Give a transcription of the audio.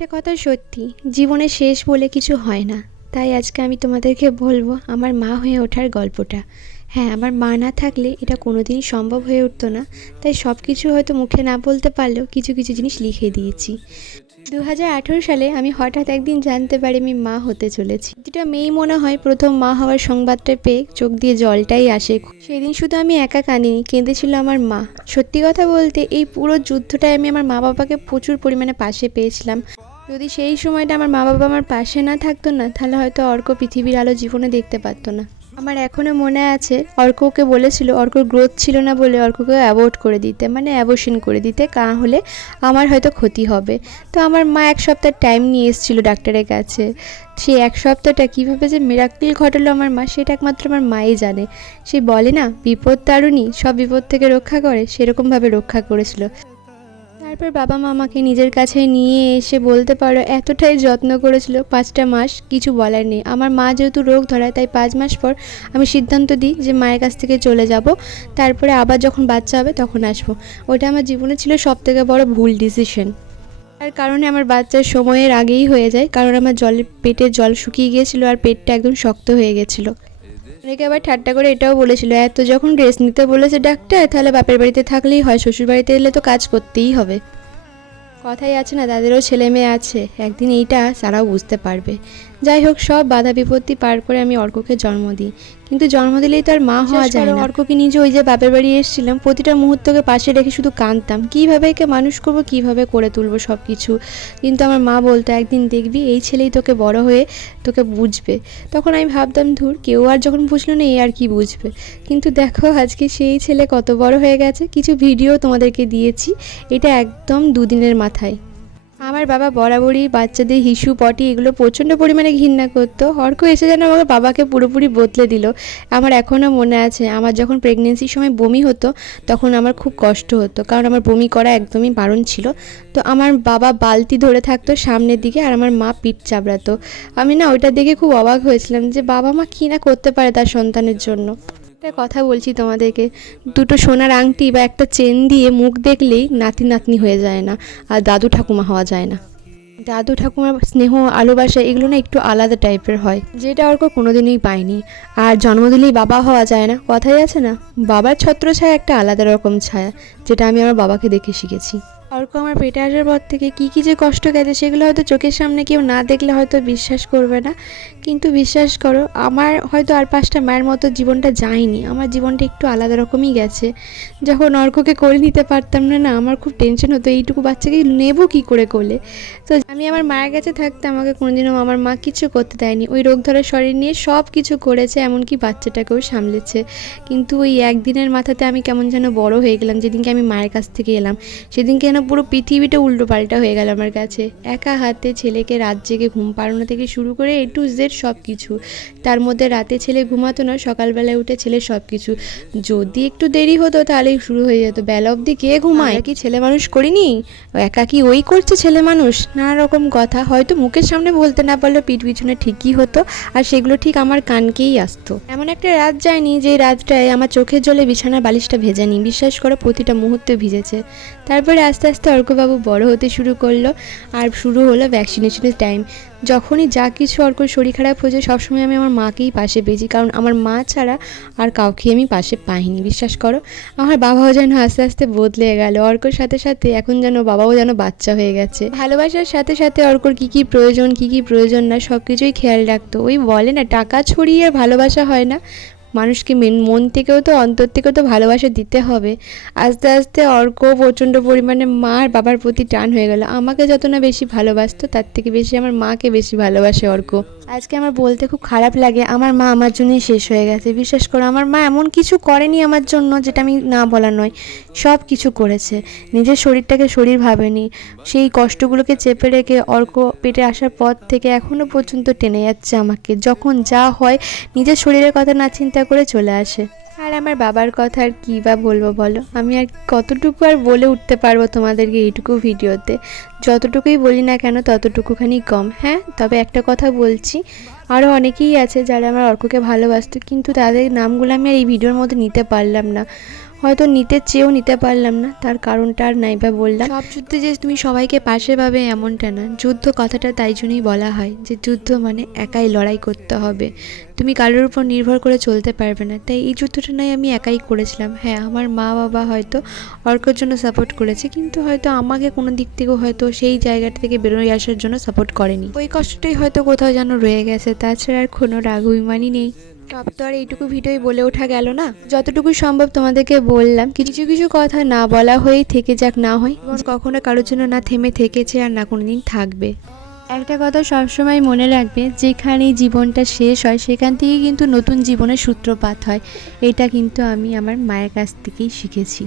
একটা কথা সত্যি, জীবনে শেষ বলে কিছু হয় না। তাই আজকে আমি তোমাদেরকে বলব, আমার মা হয়ে ওঠার গল্পটা। হ্যাঁ আমার মা না থাকলে এটা কোনোদিনই সম্ভব হয়ে উঠতো না। তাই সব কিছু হয়তো মুখে না বলতে পারলেও কিছু কিছু জিনিস লিখে দিয়েছি। দু হাজার আঠেরো সালে আমি হঠাৎ একদিন জানতে পারি আমি মা হতে চলেছি। যেটা মেয়েই মনে হয় প্রথম মা হওয়ার সংবাদটা পেয়ে চোখ দিয়ে জলটাই আসে। সেদিন শুধু আমি একা কাঁদিনি, কেঁদেছিল আমার মা। সত্যি কথা বলতে এই পুরো যুদ্ধটায় আমি আমার মা বাবাকে প্রচুর পরিমাণে পাশে পেয়েছিলাম। যদি সেই সময়টা আমার মা বাবা আমার পাশে না থাকতো না, তাহলে হয়তো অর্ক পৃথিবীর আলো জীবনে দেখতে পারতো না। আমার এখনও মনে আছে অর্ককে বলেছিল, অর্কর গ্রোথ ছিল না বলে অর্ককে অ্যাভয়েড করে দিতে মানে অ্যাবর্শন করে দিতে কা হলে আমার হয়তো ক্ষতি হবে। তো আমার মা এক সপ্তাহ টাইম নিয়ে এসেছিল ডাক্তারের কাছে। সেই এক সপ্তাহটা কীভাবে যে মিরাক্কেল ঘটালো আমার মা, সেটা একমাত্র আমার মাই জানে। সে বলে না, বিপদ তারুণী, সব বিপদ থেকে রক্ষা করে, সেরকমভাবে রক্ষা করেছিল। তারপর বাবা মা আমাকে নিজের কাছে নিয়ে এসে বলতে পারো, এতটাই যত্ন করেছিল পাঁচটা মাস, কিছু বলার নেই। আমার মা যেহেতু রোগ ধরায়, তাই পাঁচ মাস পর আমি সিদ্ধান্ত দিই যে মায়ের কাছ থেকে চলে যাব। তারপরে আবার যখন বাচ্চা হবে তখন আসব। ওটা আমার জীবনে ছিল সব থেকে বড় ভুল ডিসিশন তার কারণে আমার বাচ্চার সময়ের আগেই হয়ে যায়, কারণ আমার জলের পেটে জল শুকিয়ে গিয়েছিল আর পেটটা একদম শক্ত হয়ে গেছিল। অনেকে আবার ঠাট্টা করে এটাও বলেছিল, এত যখন ড্রেস নিতে বলেছে ডাক্তার, তাহলে বাপের বাড়িতে থাকলেই হয় শ্বশুর বাড়িতে এলে তো কাজ করতেই হবে। কথাই আছে না, তাদেরও ছেলে মেয়ে আছে। একদিন এইটা তারাও বুঝতে পারবে। যাই হোক সব বাধা বিপত্তি পার করে আমি অর্ককে জন্ম দিই। কিন্তু জন্ম দিলেই তো আর মা হওয়া যায় না। অর্ককে নিজে ওই যে বাপের বাড়ি এসেছিলাম প্রতিটা মুহূর্তকে পাশে রেখে শুধু কাঁদতাম। কীভাবে একে মানুষ করব কীভাবে করে তুলবো সব কিছু কিন্তু আমার মা বলতো একদিন দেখবি এই ছেলেই তোকে বড় হয়ে তোকে বুঝবে। তখন আমি ভাবতাম ধুর কেউ আর যখন বুঝলো না এ আর কি বুঝবে? কিন্তু দেখো আজকে সেই ছেলে কত বড় হয়ে গেছে। কিছু ভিডিও তোমাদেরকে দিয়েছি এটা একদম দুদিনের মাথায়। আমার বাবা বরাবরই বাচ্চাদের হিসু, পটি এগুলো প্রচণ্ড পরিমাণে ঘৃণা করতো। অর্ক এসে যেন আমার বাবাকে পুরোপুরি বদলে দিল। আমার এখনও মনে আছে, আমার যখন প্রেগনেন্সির সময় বমি হতো, তখন আমার খুব কষ্ট হতো, কারণ আমার বমি করা একদমই বারণ ছিল। তো আমার বাবা বালতি ধরে থাকতো সামনের দিকে আর আমার মা পিঠ চাবড়াতো আমি না ওইটা দেখে খুব অবাক হয়েছিলাম যে বাবা মা কী না করতে পারে তার সন্তানের জন্য। একটা কথা বলছি তোমাদেরকে। দুটো সোনার আংটি বা একটা চেন দিয়ে মুখ দেখলেই নাতি নাতনি হয়ে যায় না, আর দাদু ঠাকুমা হওয়া যায় না। দাদু ঠাকুমার স্নেহ, ভালোবাসা এগুলো না একটু আলাদা টাইপের হয়, যেটা অর্ক কোনোদিনই পায়নি আর জন্ম দিলেই বাবা হওয়া যায় না, কথাই আছে না? বাবার ছত্র ছায়া একটা আলাদা রকম ছায়া, যেটা আমি আমার বাবাকে দেখে শিখেছি। অর্ক আমার পেটে আসার পর থেকে কী কী যে কষ্ট গেছে সেগুলো হয়তো চোখের সামনে কেউ না দেখলে হয়তো বিশ্বাস করবে না। কিন্তু বিশ্বাস করো, আমার হয়তো আর পাঁচটা মায়ের মতো জীবনটা যায়নি। আমার জীবনটা একটু আলাদা রকমই গেছে। যখন অর্ককে কোলে নিতে পারতাম না না, আমার খুব টেনশন হতো, এইটুকু বাচ্চাকে নেব কী করে কোলে? তো আমি আমার মায়ের কাছে থাকতে আমাকে কোনোদিনও আমার মা কিছু করতে দেয়নি। ওই রোগ ধরা শরীর নিয়ে সব কিছু করেছে, এমনকি বাচ্চাটাকেও সামলেছে। কিন্তু ওই একদিনের মাথাতে আমি কেমন যেন বড় হয়ে গেলাম, যেদিনকে আমি মায়ের কাছ থেকে এলাম। সেদিনকে যেন পুরো পৃথিবীটা উল্টো পাল্টা হয়ে গেল আমার কাছে। একা হাতে ছেলেকে রাত জেগে ঘুম পাড়ানো থেকে শুরু করে এ টু জেড সব কিছু তার মধ্যে রাতে ছেলে ঘুমাতো না, সকালবেলায় উঠে ছেলে সব কিছু যদি একটু দেরি হতো তাহলেই শুরু হয়ে যেত। বেলা অবধি কে ঘুমায়? কি ছেলে মানুষ করিনি? একা কি ওই করছে ছেলে মানুষ? নানা রকম কথা। হয়তো মুখের সামনে বলতে না পারলেও পিঠ পিছনে ঠিকই হতো। আর সেগুলো ঠিক আমার কানকেই আসতো। এমন একটা রাত যায়নি যে রাতটায় আমার চোখের জলে বিছানার বালিশটা ভেজেনি। বিশ্বাস করো, প্রতিটা মুহূর্তে ভিজেছে। তারপরে আস্তে আস্তে অর্কবাবু বড় হতে শুরু করল আর শুরু হলো ভ্যাকসিনেশনের টাইম যখনই যা কিছু অর্কর শরীর খারাপ হয়েছে সবসময় আমি আমার মাকেই পাশে পেয়েছি কারণ আমার মা ছাড়া আর কাউকে আমি পাশে পাইনি, বিশ্বাস করো। আমার বাবাও যেন আস্তে আস্তে বদলে গেল, অর্কর সাথে সাথে এখন যেন বাবাও যেন বাচ্চা হয়ে গেছে। ভালোবাসার সাথে সাথে অর্কর কী কী প্রয়োজন, কী কী প্রয়োজন না সব কিছুই খেয়াল রাখতো। ওই বলে না, টাকা ছড়িয়ে ভালোবাসা হয় না মানুষকে মেন মন থেকেও তো, অন্তর থেকেও তো ভালোবাসা দিতে হবে। আস্তে আস্তে অর্ক প্রচণ্ড পরিমাণে মার বাবার প্রতি টান হয়ে গেল। আমাকে যত না বেশি ভালোবাসতো, তার থেকে বেশি আমার মাকে বেশি ভালোবাসে অর্ক। আজকে আমার বলতে খুব খারাপ লাগে। আমার মা আমার জন্যই শেষ হয়ে গেছে। বিশ্বাস করো, আমার মা এমন কিছু করেনি আমার জন্য যেটা আমি না বলা নয়। সব কিছু করেছে। নিজের শরীরটাকে শরীর ভাবেনি। সেই কষ্টগুলোকে চেপে রেখে অর্ক পেটে আসার পর থেকে এখনও পর্যন্ত টেনে যাচ্ছে আমাকে। যখন যা হয় নিজের শরীরের কথা না চিন্তা করে চলে আসে। আর আমার বাবার কথা আর কী বা বলব বলো? আমি আর কতটুকু আর বলে উঠতে পারব তোমাদেরকে এইটুকু ভিডিওতে? যতটুকুই বলি না কেন ততটুকুখানি কম হ্যাঁ? তবে একটা কথা বলছি, আরও অনেকেই আছে যারা আমার অর্ককে ভালোবাসতো, কিন্তু তাদের নামগুলো আমি আর এই ভিডিওর মধ্যে নিতে পারলাম না। হয়তো নিতে চেয়েও নিতে পারলাম না, তার কারণটা আর নাই বা বললাম। সব যুদ্ধে যে তুমি সবাইকে পাশে পাবে এমনটা না। যুদ্ধ কথাটা তাই জন্যই বলা হয় যে যুদ্ধ মানে একাই লড়াই করতে হবে। তুমি কারোর উপর নির্ভর করে চলতে পারবে না, তাই এই যুদ্ধটা নয় আমি একাই করেছিলাম। হ্যাঁ আমার মা বাবা হয়তো অর্কর জন্য সাপোর্ট করেছে, কিন্তু হয়তো আমাকে কোনো দিক থেকেও হয়তো সেই জায়গাটা থেকে বেরোয় আসার জন্য সাপোর্ট করেনি। ওই কষ্টটাই হয়তো কোথাও যেন রয়ে গেছে, তাছাড়া আর কোনো রাগ অভিমানই নেই। সব তো আর এইটুকু ভিডিওই বলে ওঠা গেল না। যতটুকু সম্ভব তোমাদেরকে বললাম, কিছু কিছু কথা না বলা হয়েই থেকে যাক না হয় কখনো কারোর জন্য না থেমে থেকেছে আর না কোনো দিন থাকবে। একটা কথা সবসময় মনে রাখবে, যেখানে জীবনটা শেষ হয়, সেখান থেকেই কিন্তু নতুন জীবনের সূত্রপাত হয়। এটা কিন্তু আমি আমার মায়ের কাছ থেকেই শিখেছি।